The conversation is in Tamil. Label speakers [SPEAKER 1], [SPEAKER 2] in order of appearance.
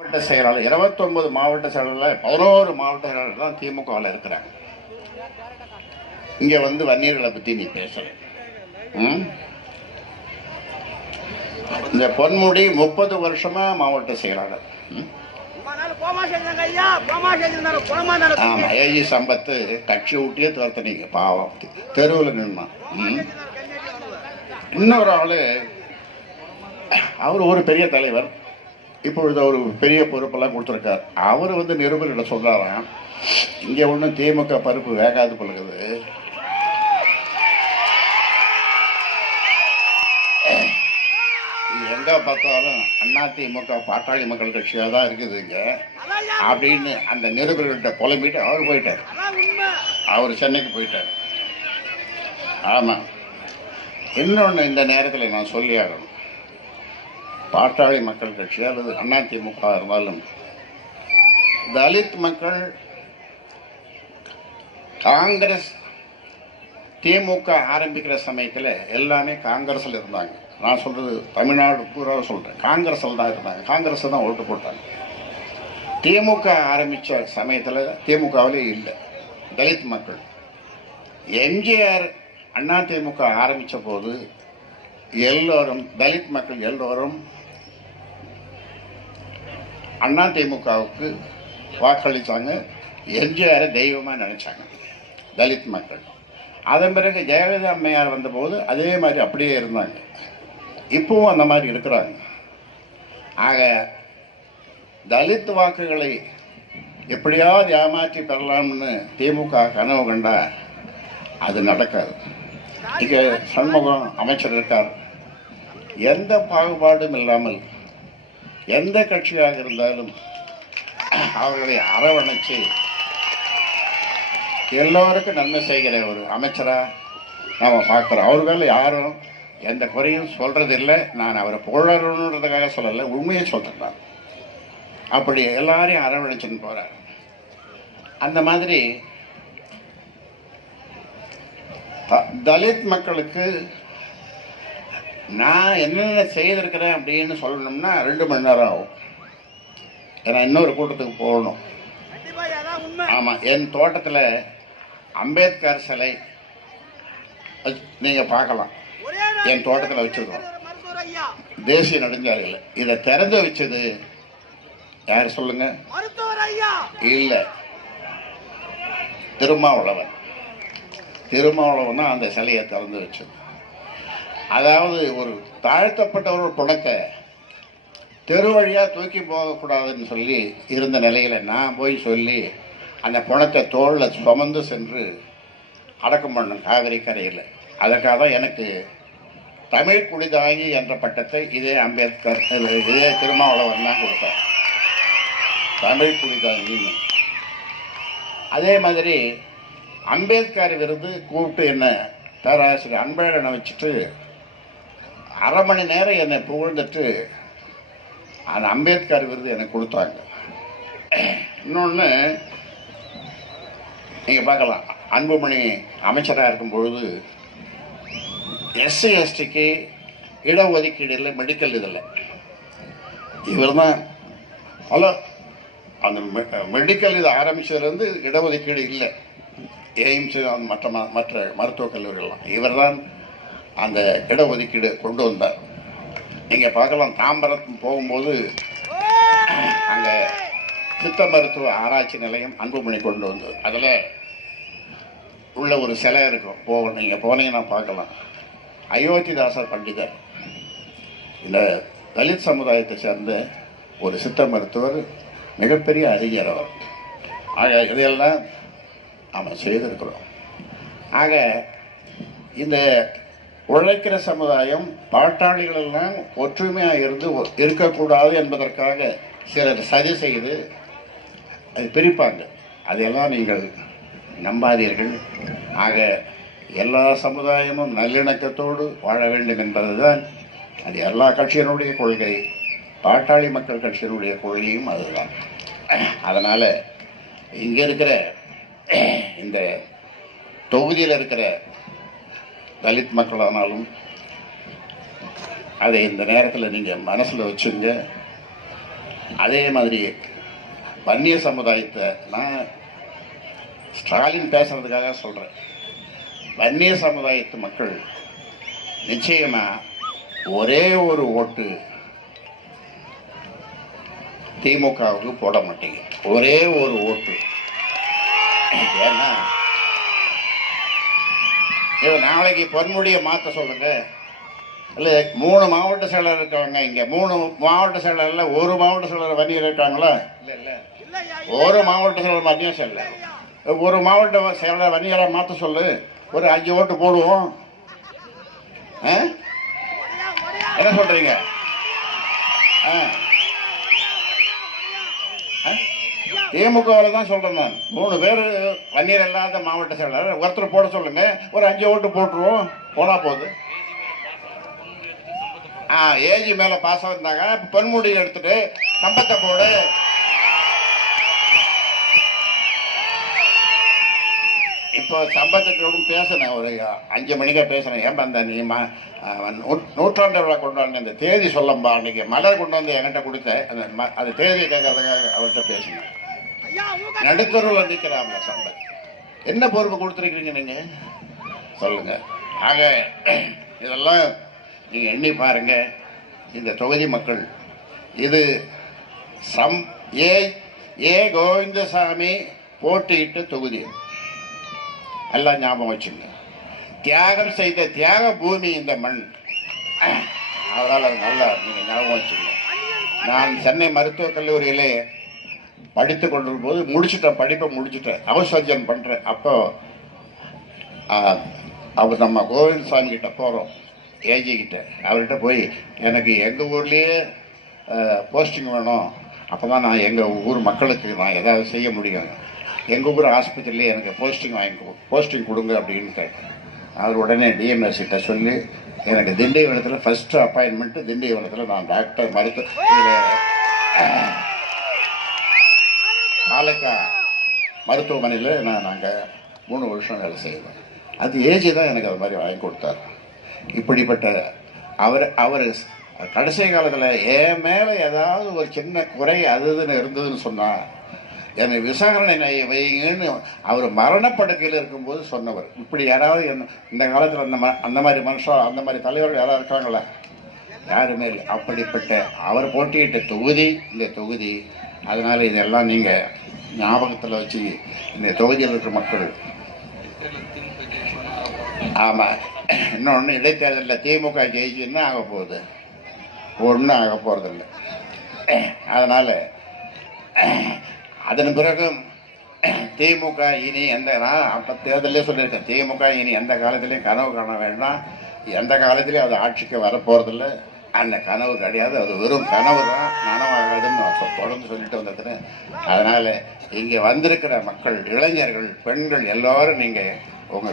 [SPEAKER 1] மாவட்ட செயலாளர் இருபத்தொன்பது மாவட்ட செயலாளர் பதினோரு மாவட்ட செயலாளர் தான் திமுகவில் இருக்கிறாங்க. இங்க வந்து வன்னியர்களை பத்தி நீ பேசல? இந்த பொன்முடி முப்பது வருஷமா மாவட்ட செயலாளர். ம்?
[SPEAKER 2] கோமா செஞ்சாங்க ஐயா கோமா செஞ்சிருந்தாரு குணமா
[SPEAKER 1] ஆமா ஏஜி சம்பத்து கட்சி விட்டியே துரத்துனீங்க பாவம் தெருவில் நின்னான் ம்? இன்னொரு ஆளு அவர் ஒரு பெரிய தலைவர். இப்பொழுது அவர் பெரிய பொறுப்பெல்லாம் கொடுத்துருக்கார். அவர் வந்து நிருபர்கிட்ட சொல்கிறாராம் இங்கே ஒன்றும் திமுக பருப்பு வேகாது பழகுது எங்கே பார்த்தாலும் அண்ணா திமுக பாட்டாளி மக்கள் கட்சியாக தான் இருக்குது இங்கே. அப்படின்னு அந்த நிருபர்கள்ட்ட புலம்பிட்டு அவர் போயிட்டார். அவர் சென்னைக்கு போயிட்டார். ஆமாம் இன்னொன்று இந்த நேரத்தில் நான் சொல்லி ஆகணும். பாட்டாளி மக்கள் கட்சி அல்லது அதிமுக இருந்தாலும் தலித் மக்கள் காங்கிரஸ் திமுக ஆரம்பிக்கிற சமயத்தில் எல்லாமே காங்கிரஸில் இருந்தாங்க. நான் சொல்கிறது தமிழ்நாடு பூராவை சொல்கிறேன் காங்கிரஸில் தான் இருந்தாங்க. காங்கிரஸ் தான் ஓட்டு போட்டாங்க. திமுக ஆரம்பித்த சமயத்தில் திமுகவிலே இல்லை. தலித் மக்கள். எம்ஜிஆர் அண்ணா திமுக ஆரம்பித்த போது எல்லோரும் தலித் மக்கள் எல்லோரும் அண்ணா திமுகவுக்கு வாக்களித்தாங்க எம்ஜிஆரை தெய்வமாக நினச்சாங்க. தலித் மக்கள். அதன் பிறகு ஜெயலலிதா அம்மையார் வந்தபோது அதே மாதிரி அப்படியே இருந்தாங்க. இப்பவும் அந்த மாதிரி இருக்கிறாங்க. ஆக தலித் வாக்குகளை எப்படியாவது ஏமாற்றி பெறலாம்னு திமுக கனவு கண்டா அது நடக்காது. இங்கே சண்முகம் அமைச்சர் இருக்கார். எந்த பாகுபாடும் இல்லாமல் எந்த கட்சியாக இருந்தாலும் அவர்களை அரவணைச்சு எல்லோருக்கும் நன்மை செய்கிற ஒரு அமைச்சராக நாம் பார்க்குறோம். அவர்கள் யாரும் எந்த குறையும் சொல்கிறதில்லை நான் அவரை புகழணுன்றதுக்காக சொல்லலை உண்மையை சொல்றேன். அப்படி எல்லாரையும் அரவணைச்சுன்னு போகிறார் அந்த மாதிரி த- தலித் மக்களுக்கு நான் என்னென்ன செய்திருக்கிறேன் அப்படின்னு சொல்லணும்னா ரெண்டு மணி நேரம் ஆகும். ஏன்னா இன்னொரு கூட்டத்துக்கு போகணும். ஆமாம் என் தோட்டத்தில் அம்பேத்கர் சிலை வச்சு- நீங்க பார்க்கலாம். என் தோட்டத்தில் வச்சிருக்கோம். தேசிய நெடுஞ்சாலையில். இதை திறந்து வச்சது யார் சொல்லுங்க? இல்லை. திருமாவளவன். திருமாவளவன் தான் அந்த சிலையை திறந்து வச்சது. அதாவது ஒரு தாழ்த்தப்பட்ட ஒரு பணத்தை தெரு வழியாக தூக்கி போகக்கூடாதுன்னு சொல்லி இருந்த நிலையில் நான் போய் சொல்லி அந்த பணத்தை தோளில் சுமந்து சென்று அடக்கம் பண்ணேன் காவிரி கரையில் அதற்காக தான் எனக்கு தமிழ் குடிதாங்கி என்ற பட்டத்தை இதே அம்பேத்கர் இதே திருமாவளவன் தான் கொடுத்தார். தமிழ் குடிதாங்கின்னு. அதே மாதிரி அம்பேத்கர் விருது கூப்பிட்டு என்ன பேராசிரியர் அன்பழகனை வச்சுட்டு அரை மணி நேரம் என்னை புகழ்ந்துட்டு அந்த அம்பேத்கர் விருது எனக்கு கொடுத்தாங்க. இன்னொன்று நீங்கள் பார்க்கலாம். அன்புமணி அமைச்சராக இருக்கும் பொழுது எஸ்சி எஸ்டிக்கு இடஒதுக்கீடு இல்லை மெடிக்கல் இதில் இவர் தான் ஹலோ அந்த மெ- மெடிக்கல் இது ஆரம்பிச்சதுலேருந்து இடஒதுக்கீடு இல்லை. எய்ம்ஸ் மற்ற ம- மற்ற மருத்துவக் கல்லூரிகள்லாம். இவர் தான் அந்த இட ஒதுக்கீடு கொண்டு வந்தார். நீங்கள் பார்க்கலாம் தாம்பரம் போகும்போது அங்கே சித்த மருத்துவ ஆராய்ச்சி நிலையம் அன்புமணி கொண்டு வந்தது. அதில் உள்ள ஒரு சிலை இருக்கும். போகணும். நீங்கள் போனீங்கன்னா பார்க்கலாம். அயோத்திதாசர் பண்டிதர். இந்த தலித் சமுதாயத்தை சேர்ந்த ஒரு சித்த மருத்துவர் மிகப்பெரிய அறிஞர் அவர். ஆக இதையெல்லாம் நாம் செய்திருக்கிறோம். ஆக இந்த உழைக்கிற சமுதாயம் பாட்டாளிகள் எல்லாம் ஒற்றுமையாக இருந்து ஒ- இருக்கக்கூடாது என்பதற்காக சிலர் சதி செய்து அது பிரிப்பாங்க. அதையெல்லாம் நீங்கள் நம்பாதீர்கள். ஆக எல்லா சமுதாயமும் நல்லிணக்கத்தோடு வாழ வேண்டும் என்பதுதான் அது எல்லா கட்சியினுடைய கொள்கை. பாட்டாளி மக்கள் கட்சியினுடைய கொள்கையும் அதுதான். அதனால் இங்கே இருக்கிற இந்த தொகுதியில் இருக்கிற தலித் மக்களானாலும் அதை இந்த நேரத்தில் நீங்கள் மனசில் வச்சுங்க. அதே மாதிரி வன்னிய சமுதாயத்தை நான் ஸ்டாலின் பேசுறதுக்காக சொல்கிறேன் வன்னிய சமுதாயத்து மக்கள் நிச்சயமாக ஒரே ஒரு ஓட்டு திமுகவுக்கு போட மாட்டேங்க. ஒரே ஒரு ஓட்டு. ஏன்னா இது நாளைக்கு பொன்முடியை மாற்ற சொல்லுங்க. இல்லை மூணு மாவட்ட செயலர் இருக்காங்க இங்கே. மூணு மாவட்ட செயலர்ல ஒரு மாவட்ட செயலர் வன்னியர் இருக்காங்களா? இல்லை இல்லை ஒரு மாவட்ட செயலர் வன்னியர் செயலர். ஒரு மாவட்ட செயலர் வன்னியரை மாற்ற சொல்லு. ஒரு அஞ்சு ஓட்டு போடுவோம். ஆ? என்ன சொல்றீங்க? ஆ? ஆ? திமுகவில் தான் சொல்கிறேன் நான். மூணு பேர் வன்னியர் இல்லாத மாவட்ட செயலாளர். ஒருத்தர் போட சொல்லுங்க. ஒரு அஞ்சு ஓட்டு போட்டுருவோம். போனால் போகுது. ஆ ஏஜி மேலே பாஸ் இருந்தாங்க பொன்முடி எடுத்துட்டு கம்பத்தை போடு. இப்போ சம்பத்தோடும் பேசினேன். ஒரு அஞ்சு மணிக்கா பேசினேன். ஏன் அந்த நீ நூற்றாண்டு விழா கொண்டு வந்த அந்த தேதி சொல்லம்பா. அன்னைக்கு மலர் கொண்டு வந்து என்கிட்ட கொடுத்த அந்த ம- அந்த தேதி கேட்கறதுக்காக அவர்கிட்ட பேசினேன்.
[SPEAKER 2] ஐயா உங்க
[SPEAKER 1] நடுத்தருவில் என்ன பொறுப்பு கொடுத்துருக்கீங்க நீங்க? சொல்லுங்க. ஆக இதெல்லாம் நீங்க எண்ணி பாருங்க. இந்த தொகுதி மக்கள் இது சம் ஏ ஏ கோவிந்தசாமி போட்டியிட்ட தொகுதி எல்லாம் ஞாபகம் வச்சுங்க. தியாகம் செய்த தியாக பூமி இந்த மண். அதனால் அது நல்லா நீங்கள் ஞாபகம் வச்சுங்க. நான் சென்னை மருத்துவக் கல்லூரியிலே படித்து கொண்டிருக்கும் போது முடிச்சுட்டேன் படிப்பை முடிச்சுட்டேன். அவசர்ஜன் பண்ணுறேன் அப்போ அவர் நம்ம கோவிந்தசாமி கிட்ட போகிறோம் ஏஜி கிட்ட. அவர்கிட்ட போய் எனக்கு எங்கள் ஊர்லேயே போஸ்டிங் வேணும். அப்போ தான் நான் எங்கள் ஊர் மக்களுக்கு நான் ஏதாவது செய்ய முடியும். எங்கள் ஊர் ஆஸ்பத்திரியிலே எனக்கு போஸ்டிங் வாங்கி போஸ்டிங் கொடுங்க அப்படின்னு கேட்டேன். அவர் உடனே டிஎம்எஸ் கிட்ட சொல்லி எனக்கு திண்டிவனத்தில் ஃபஸ்ட்டு அப்பாயின்மெண்ட்டு திண்டிவனத்தில் நான் டாக்டர் மருத்துவ இதில் மருத்துவமனையில் நான் நாங்கள் மூணு வருஷம் வேலை செய்வோம் அது ஏஜி தான் எனக்கு அது மாதிரி வாங்கி கொடுத்தார். இப்படிப்பட்ட அவர் அவர் கடைசி காலத்தில் என் மேலே ஏதாவது ஒரு சின்ன குறை அது இதுன்னு இருந்ததுன்னு சொன்னால் என்னை விசாரணை நை- வைங்கன்னு அவர் மரணப்படுக்கையில் இருக்கும்போது சொன்னவர். இப்படி யாராவது என்ன- இந்த காலத்தில் அந்த ம அந்த மாதிரி மனுஷன் அந்த மாதிரி தலைவர்கள் யாராவது இருக்காங்களா? யாருமே இல்லை. அப்படிப்பட்ட அவர் போட்டியிட்ட தொகுதி இந்த தொகுதி அதனால் இதெல்லாம் நீங்கள் ஞாபகத்தில் வச்சு இந்த தொகுதியில் இருக்கிற மக்கள் ஆமாம் இன்னொன்று இடைத்தேர்தலில் திமுக ஜெயிச்சுன்னா ஆக போகுது? ஒன்றும் ஆக போகிறதில்ல அதனால் அதன் பிறகும் திமுக இனி எந்த நான் அப்போ தேர்தலே சொல்லியிருக்கேன். திமுக இனி எந்த காலத்திலையும் கனவு காண வேண்டாம். எந்த காலத்திலையும் அது ஆட்சிக்கு வரப்போகிறதில்ல அந்த கனவு கிடையாது. அது வெறும் கனவு தான். நனவாகாதுன்னு தொடர்ந்து சொல்லிட்டு வந்திருக்கிறேன் அதனால் இங்கே வந்திருக்கிற மக்கள் இளைஞர்கள் பெண்கள் எல்லோரும் நீங்கள்